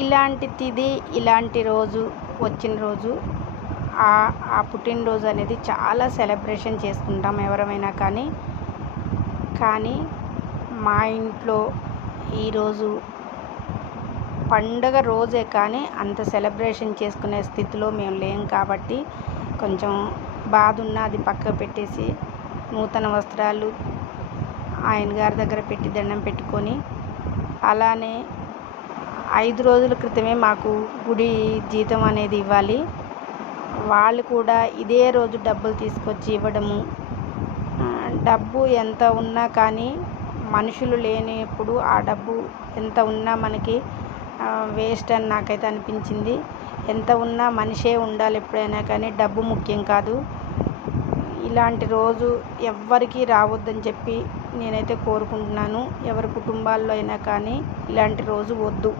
ఇలాంటి తిథి, ఇలాంటి రోజు వచ్చిన రోజు ఆ పుట్టినరోజు అనేది చాలా సెలబ్రేషన్ చేసుకుంటాం ఎవరమైనా కానీ. కానీ మా ఇంట్లో ఈరోజు పండగ రోజే కానీ అంత సెలబ్రేషన్ చేసుకునే స్థితిలో మేము లేం కాబట్టి కొంచెం బాధ ఉన్న అది పక్కకు పెట్టేసి నూతన వస్త్రాలు ఆయన గారి దగ్గర పెట్టి దండం పెట్టుకొని, అలానే 5 రోజుల క్రితమే మాకు గుడి జీతం అనేది ఇవ్వాలి. వాళ్ళు కూడా ఇదే రోజు డబ్బులు తీసుకొచ్చి ఇవ్వడము. డబ్బు ఎంత ఉన్నా కానీ మనుషులు లేనప్పుడు ఆ డబ్బు ఎంత ఉన్నా మనకి వేస్ట్ అని నాకైతే అనిపించింది. ఎంత ఉన్నా మనిషే ఉండాలి ఎప్పుడైనా కానీ, డబ్బు ముఖ్యం కాదు. ఇలాంటి రోజు ఎవ్వరికీ రావద్దని చెప్పి నేనైతే కోరుకుంటున్నాను. ఎవరి కుటుంబాల్లో అయినా కానీ ఇలాంటి రోజు వద్దు.